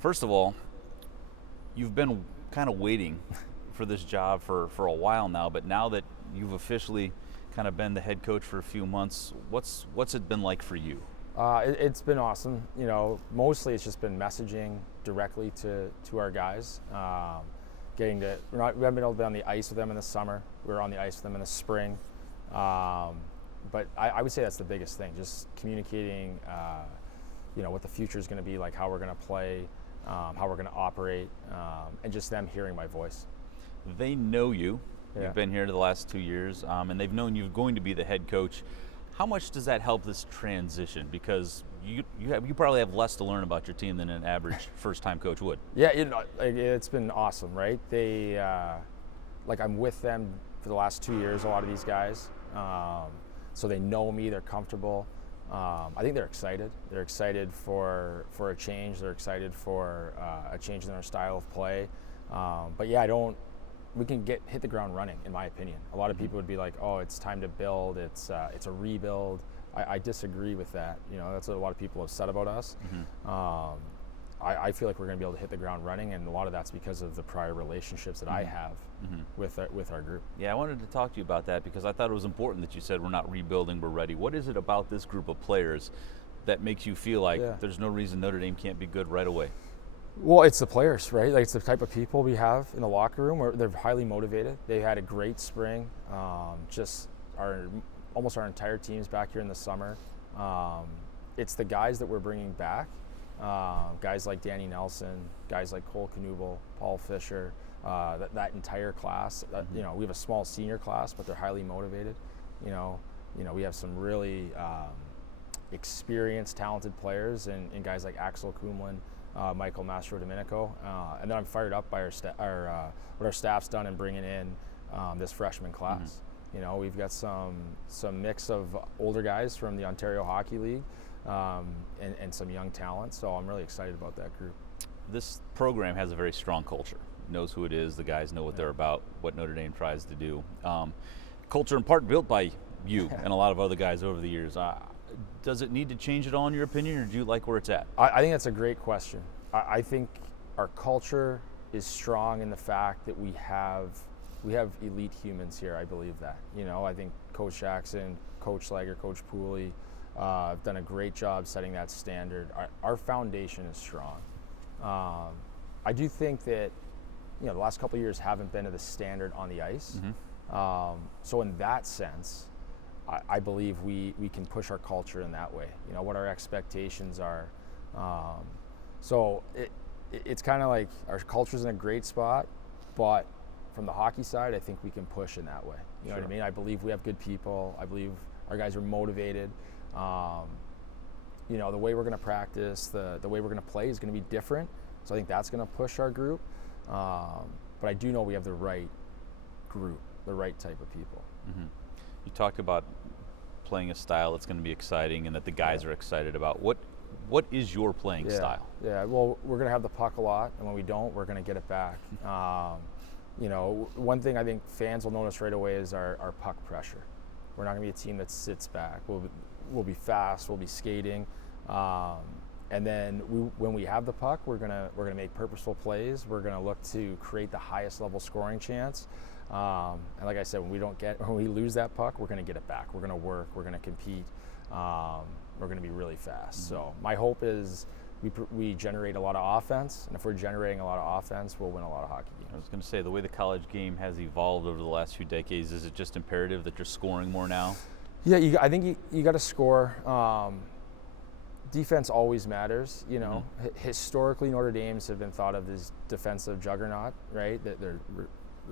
First of all, you've been kind of waiting for this job for a while now, but now that you've officially kind of been the head coach for a few months, what's it been like for you? It's been awesome. Mostly it's just been messaging directly to our guys. We haven't been able to be on the ice with them in the summer. We were on the ice with them in the spring. But I would say that's the biggest thing, just communicating, what the future is going to be like, how we're going to play, how we're going to operate, and just them hearing my voice. They know you. Yeah. You've been here the last 2 years, and they've known you're going to be the head coach. How much does that help this transition? Because you probably have less to learn about your team than an average first-time coach would. Yeah, it's been awesome, right? They, I'm with them for the last 2 years, a lot of these guys. So they know me, they're comfortable. I think they're excited. They're excited for a change. They're excited for a change in their style of play. But yeah, we can hit the ground running, in my opinion. A lot of people would be like, oh, it's time to build, it's a rebuild. I disagree with that. That's what a lot of people have said about us. I feel like we're going to be able to hit the ground running, and a lot of that's because of the prior relationships that I have with our group. Yeah, I wanted to talk to you about that because I thought it was important that you said we're not rebuilding, we're ready. What is it about this group of players that makes you feel like there's no reason Notre Dame can't be good right away? Well, it's the players, right? It's the type of people we have in the locker room where they're highly motivated. They had a great spring. Almost our entire team's back here in the summer. It's the guys that we're bringing back. Guys like Danny Nelson, guys like Cole Knuble, Paul Fisher, that entire class. We have a small senior class, but they're highly motivated. We have some really experienced, talented players, and guys like Axel Kumlin, Michael Mastro Domenico, and then I'm fired up by what our staff's done in bringing in this freshman class. We've got some mix of older guys from the Ontario Hockey League. And some young talent, so I'm really excited about that group. This program has a very strong culture. Knows who it is, the guys know what they're about, what Notre Dame tries to do. Culture in part built by you and a lot of other guys over the years. Does it need to change at all in your opinion, or do you like where it's at? I think that's a great question. I think our culture is strong in the fact that we have elite humans here. I believe that. I think Coach Jackson, Coach Lager, Coach Pooley, have done a great job setting that standard. Our foundation is strong. I do think that the last couple of years haven't been to the standard on the ice. So in that sense, I believe we can push our culture in that way. What our expectations are. So it's kind of like our culture's in a great spot, but from the hockey side, I think we can push in that way. You know what I mean? I believe we have good people. I believe our guys are motivated. The way we're going to practice, the way we're going to play is going to be different. So I think that's going to push our group. But I do know we have the right group, the right type of people. You talked about playing a style that's going to be exciting and that the guys are excited about. What is your playing style? Yeah, well, we're going to have the puck a lot, and when we don't, we're going to get it back. One thing I think fans will notice right away is our puck pressure. We're not going to be a team that sits back. We'll be fast. We'll be skating, and then when we have the puck, we're gonna make purposeful plays. We're gonna look to create the highest level scoring chance. And like I said, when we lose that puck, we're gonna get it back. We're gonna work. We're gonna compete. We're gonna be really fast. So my hope is we generate a lot of offense, and if we're generating a lot of offense, we'll win a lot of hockey games. I was going to say, the way the college game has evolved over the last few decades, is it just imperative that you're scoring more now? Yeah, I think you got to score. Defense always matters. Historically, Notre Dame's have been thought of as defensive juggernaut, right? That they're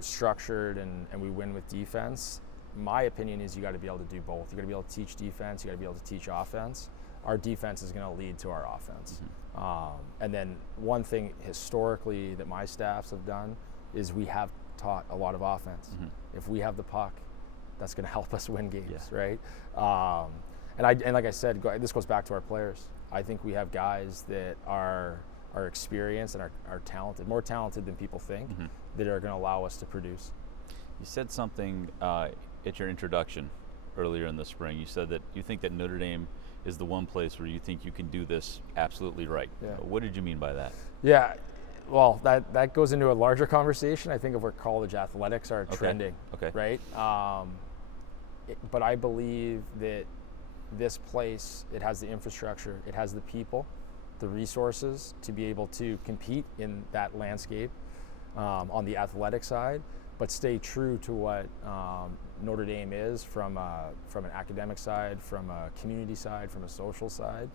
structured and we win with defense. My opinion is you got to be able to do both. You got to be able to teach defense. You got to be able to teach offense. Our defense is going to lead to our offense. And then one thing historically that my staffs have done is we have taught a lot of offense. If we have the puck, that's going to help us win games, right? And like I said, this goes back to our players. I think we have guys that are experienced and are talented, more talented than people think, that are going to allow us to produce. You said something at your introduction earlier in the spring. You said that you think that Notre Dame is the one place where you think you can do this absolutely right. Yeah. What did you mean by that? Yeah, well, that goes into a larger conversation, I think, of where college athletics are trending, Okay. right? But I believe that this place, it has the infrastructure, it has the people, the resources to be able to compete in that landscape on the athletic side, but stay true to what Notre Dame is from an academic side, from a community side, from a social side.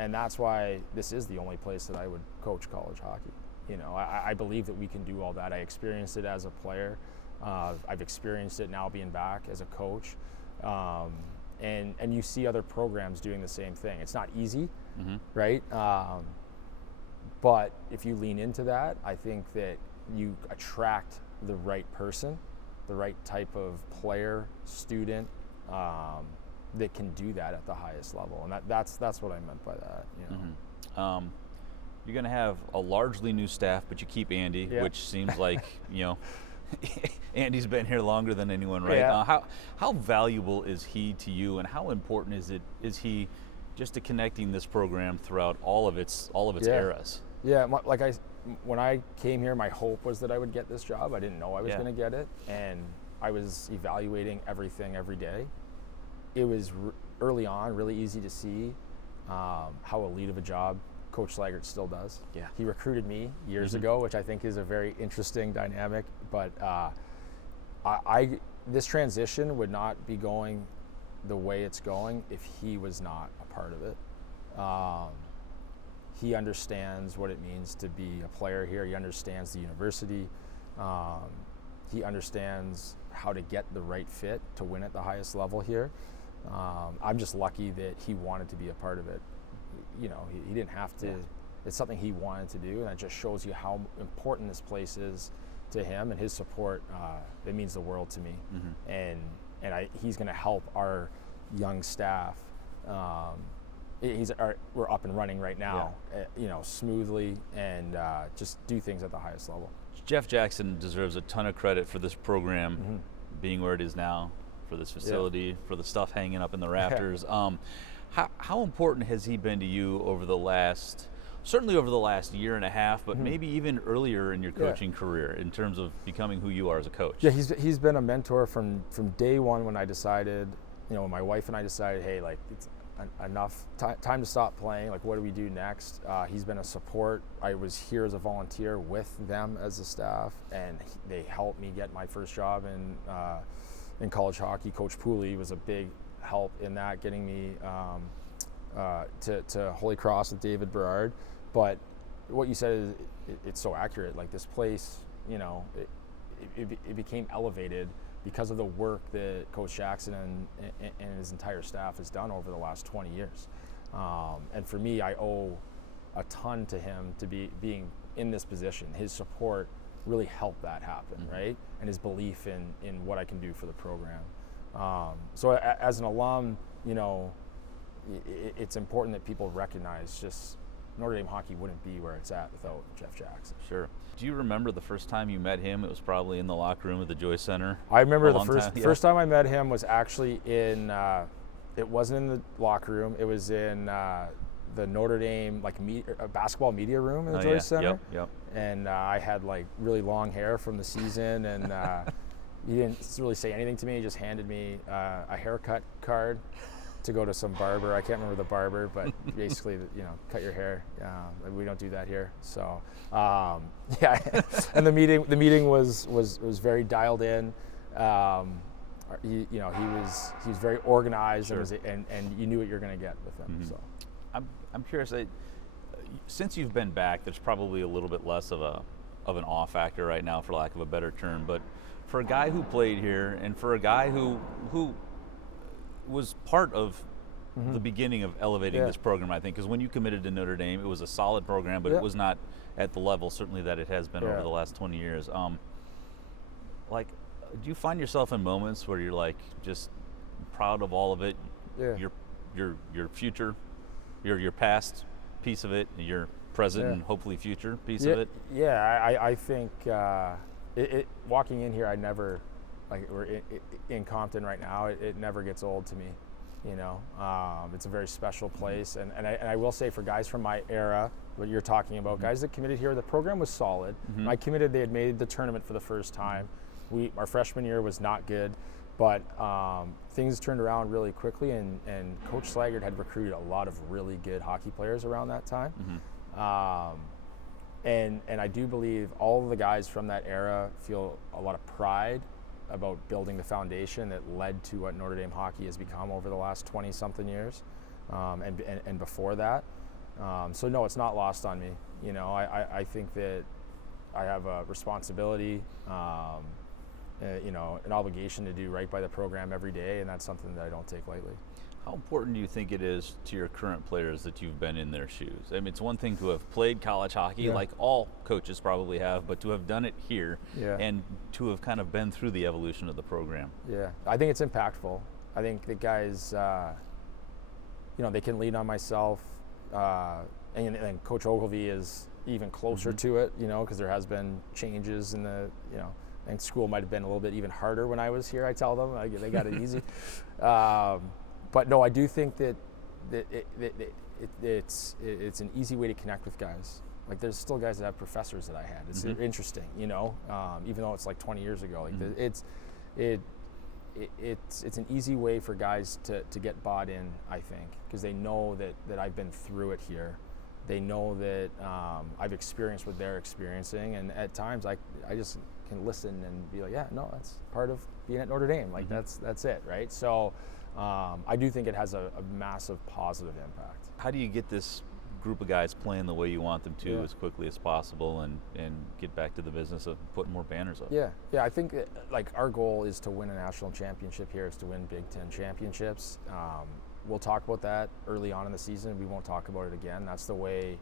And that's why this is the only place that I would coach college hockey. You know, I believe that we can do all that. I experienced it as a player. I've experienced it now being back as a coach. And you see other programs doing the same thing. It's not easy, right? But if you lean into that, I think that you attract the right person, the right type of player, student, that can do that at the highest level. And that's what I meant by that. You know? You're going to have a largely new staff, but you keep Andy, which seems like, you know, Andy's been here longer than anyone, right? Yeah. How valuable is he to you, and how important is he just to connecting this program throughout all of its eras? Yeah, when I came here, my hope was that I would get this job. I didn't know I was going to get it, and I was evaluating everything every day. It was early on really easy to see how elite of a job Coach Slaggert still does. Yeah. He recruited me years ago, which I think is a very interesting dynamic. But this transition would not be going the way it's going if he was not a part of it. He understands what it means to be a player here. He understands the university. He understands how to get the right fit to win at the highest level here. I'm just lucky that he wanted to be a part of it. You know, he didn't have to. Yeah. It's something he wanted to do, and that just shows you how important this place is to him, and his support. It means the world to me, and he's going to help our young staff. We're up and running right now, you know, smoothly, and just do things at the highest level. Jeff Jackson deserves a ton of credit for this program being where it is now, for this facility, for the stuff hanging up in the rafters. How important has he been to you over the last year and a half, but maybe even earlier in your coaching career in terms of becoming who you are as a coach? Yeah, he's been a mentor from day one when I decided, you know, when my wife and I decided, hey, like, it's enough time to stop playing, like, what do we do next? He's been a support. I was here as a volunteer with them as a staff, and they helped me get my first job in college hockey. Coach Pooley was a big help in that, getting me to Holy Cross with David Berard. But what you said is it's so accurate. Like, this place, you know, it became elevated because of the work that Coach Jackson and his entire staff has done over the last 20 years. And for me, I owe a ton to him to being in this position. His support really helped that happen, right? And his belief in what I can do for the program. So as an alum, you know, it's important that people recognize just Notre Dame hockey wouldn't be where it's at without Jeff Jackson. Sure. Do you remember the first time you met him? It was probably in the locker room at the Joyce Center. I remember the first time I met him was actually in, it wasn't in the locker room, it was in the Notre Dame basketball media room in the Joyce Center. Yep. And I had like really long hair from the season, and he didn't really say anything to me. He just handed me a haircut card to go to some barber. I can't remember the barber, but basically, you know, cut your hair. We don't do that here. So, and the meeting was very dialed in. He was very organized, and you knew what you're going to get with him. So, I'm curious. Since you've been back, there's probably a little bit less of an awe factor right now, for lack of a better term. But for a guy who played here, and for a guy who was part of the beginning of elevating this program, I think, because when you committed to Notre Dame, it was a solid program, but it was not at the level, certainly, that it has been over the last 20 years. Do you find yourself in moments where you're like just proud of all of it? Your future, your past piece of it, your present and hopefully future piece of it? Yeah, I think walking in here, I never, like, we're in Compton right now, it never ges old to me. You know, it's a very special place, and I will say for guys from my era, what you're talking about, guys that committed here, the program was solid. When I committed, they had made the tournament for the first time. Our freshman year was not good, but things turned around really quickly, and Coach Slaggert had recruited a lot of really good hockey players around that time. And I do believe all of the guys from that era feel a lot of pride about building the foundation that led to what Notre Dame hockey has become over the last 20-something years, and before that. So no, it's not lost on me. You know, I think that I have a responsibility, you know, an obligation to do right by the program every day, and that's something that I don't take lightly. How important do you think it is to your current players that you've been in their shoes? I mean, it's one thing to have played college hockey, like all coaches probably have, but to have done it here and to have kind of been through the evolution of the program. Yeah, I think it's impactful. I think the guys, you know, they can lean on myself, and Coach Ogilvie is even closer to it, you know, because there has been changes in the, you know, I think school might have been a little bit even harder when I was here, I tell them. They got it easy. But no, I do think that it's an easy way to connect with guys. Like, there's still guys that have professors that I had. It's interesting, you know, even though it's like 20 years ago. Like it's an easy way for guys to get bought in, I think, because they know that I've been through it here. They know that I've experienced what they're experiencing, and at times I just can listen and be like, yeah, no, that's part of being at Notre Dame. Like that's it, right? So I do think it has a massive positive impact. How do you get this group of guys playing the way you want them to as quickly as possible, and get back to the business of putting more banners up? Yeah, I think like our goal is to win a national championship here. Is to win Big Ten championships. We'll talk about that early on in the season. We won't talk about it again. That's the way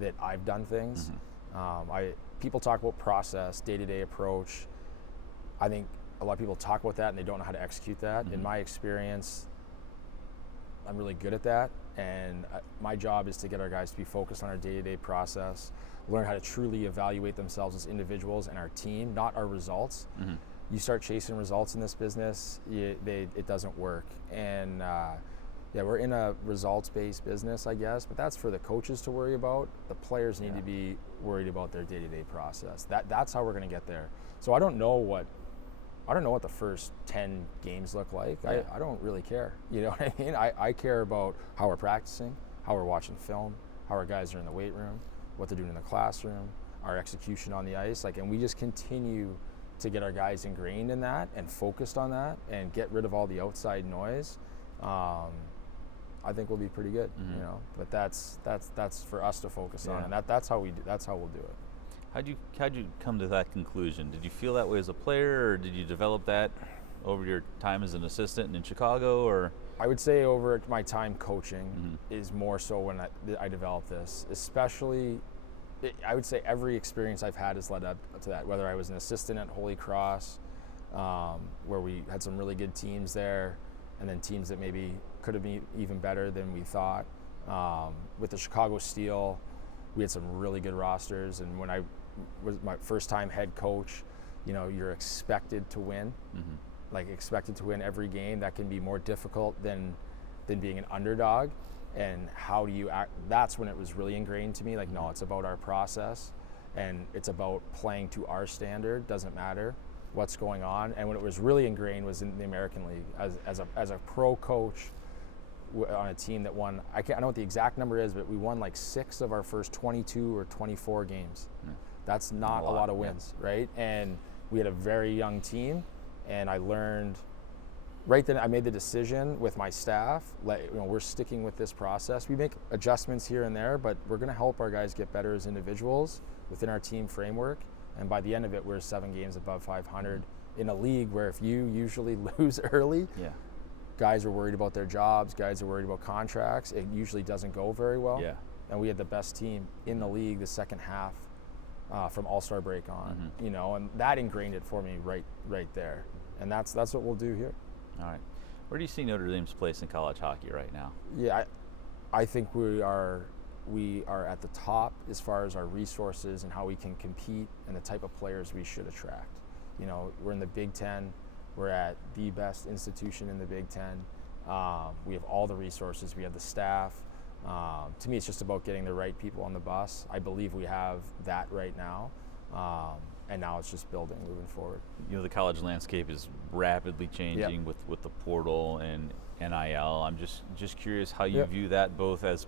that I've done things. People talk about process, day-to-day approach. I think a lot of people talk about that and they don't know how to execute that. In my experience, I'm really good at that, and my job is to get our guys to be focused on our day-to-day process, learn how to truly evaluate themselves as individuals and our team, not our results. You start chasing results in this business, it doesn't work. And yeah, we're in a results-based business, I guess, but that's for the coaches to worry about. The players need to be worried about their day-to-day process. That's how we're going to get there. So I don't know what the first 10 games look like. I don't really care. You know what I mean? I care about how we're practicing, how we're watching film, how our guys are in the weight room, what they're doing in the classroom, our execution on the ice. And we just continue to get our guys ingrained in that and focused on that and get rid of all the outside noise. I think we'll be pretty good, you know. But that's for us to focus on, and that's how we'll do it. How'd you come to that conclusion? Did you feel that way as a player, or did you develop that over your time as an assistant in Chicago? Or I would say over my time coaching is more so when I developed this. Especially, I would say every experience I've had has led up to that. Whether I was an assistant at Holy Cross, where we had some really good teams there, and then teams that maybe could have been even better than we thought. With the Chicago Steel, we had some really good rosters, and when I was my first time head coach, you know, you're expected to win, like expected to win every game. That can be more difficult than being an underdog. And how do you act? That's when it was really ingrained to me. Like, no, it's about our process, and it's about playing to our standard. Doesn't matter what's going on. And when it was really ingrained was in the American League as a pro coach on a team that won. I don't know what the exact number is, but we won like 6 of our first 22 or 24 games. That's not a lot of wins, right? And we had a very young team, and I learned right then. I made the decision with my staff. We're sticking with this process. We make adjustments here and there, but we're going to help our guys get better as individuals within our team framework. And by the end of it, we're 7 games above 500 in a league where if you usually lose early, guys are worried about their jobs, guys are worried about contracts. It usually doesn't go very well. And we had the best team in the league the second half from All-Star break on, you know, and that ingrained it for me right there. And that's what we'll do here. All right. Where do you see Notre Dame's place in college hockey right now? Yeah, I think we are at the top as far as our resources and how we can compete and the type of players we should attract. You know, we're in the Big Ten. We're at the best institution in the Big Ten. We have all the resources. We have the staff. To me, it's just about getting the right people on the bus. I believe we have that right now. And now it's just building, moving forward. You know, the college landscape is rapidly changing with the portal and NIL. I'm just curious how you view that, both as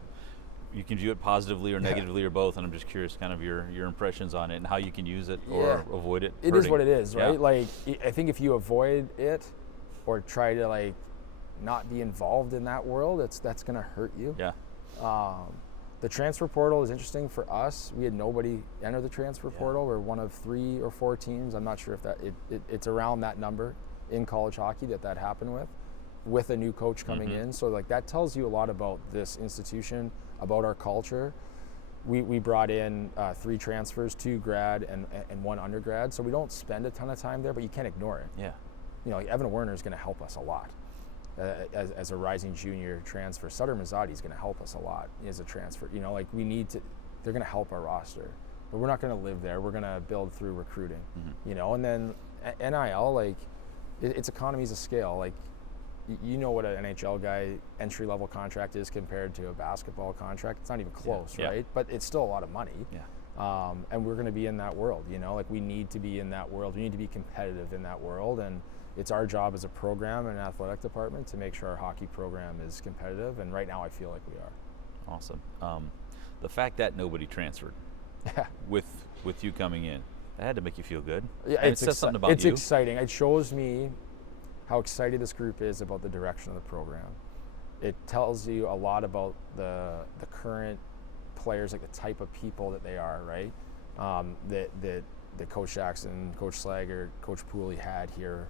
you can view it positively or negatively or both, and I'm just curious kind of your impressions on it and how you can use it or avoid it. It is what it is, right? Yeah. Like, I think if you avoid it or try to like not be involved in that world, that's going to hurt you. Yeah. The transfer portal is interesting for us. We had nobody enter the transfer portal. We're one of 3 or 4 teams. I'm not sure if that it's around that number in college hockey that happened with a new coach coming in. So like that tells you a lot about this institution, about our culture. We brought in 3 transfers, 2 grad and 1 undergrad. So we don't spend a ton of time there, but you can't ignore it. Yeah. You know, like Evan Werner is going to help us a lot. As a rising junior transfer, Sutter Mazzotti is going to help us a lot as a transfer. You know, like they're going to help our roster, but we're not going to live there. We're going to build through recruiting, you know, and then NIL, like it's economies of scale. Like, you know what an NHL guy entry level contract is compared to a basketball contract. It's not even close, right? But it's still a lot of money. Yeah. And we're going to be in that world, you know, like we need to be in that world. We need to be competitive in that world. And it's our job as a program and an athletic department to make sure our hockey program is competitive, and right now I feel like we are. Awesome. The fact that nobody transferred with you coming in, that had to make you feel good. Yeah, it says something about you. It's exciting. It shows me how excited this group is about the direction of the program. It tells you a lot about the current players, like the type of people that they are, right? That Coach Jackson, Coach Slager, Coach Pooley had here.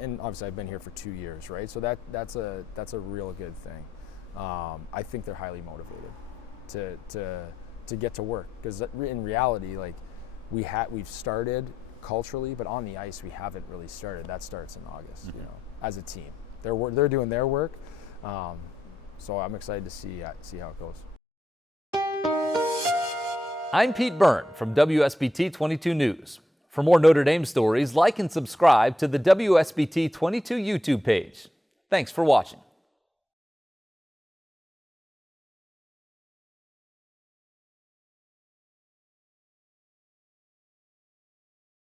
And obviously I've been here for 2 years, right? So that's a real good thing. I think they're highly motivated to get to work, because in reality, like we've started culturally, but on the ice we haven't really started. That starts in August, you know, as a team. They're doing their work, so I'm excited to see how it goes. I'm Pete Byrne from WSBT-22 News. For more Notre Dame stories, like and subscribe to the WSBT-22 YouTube page. Thanks for watching.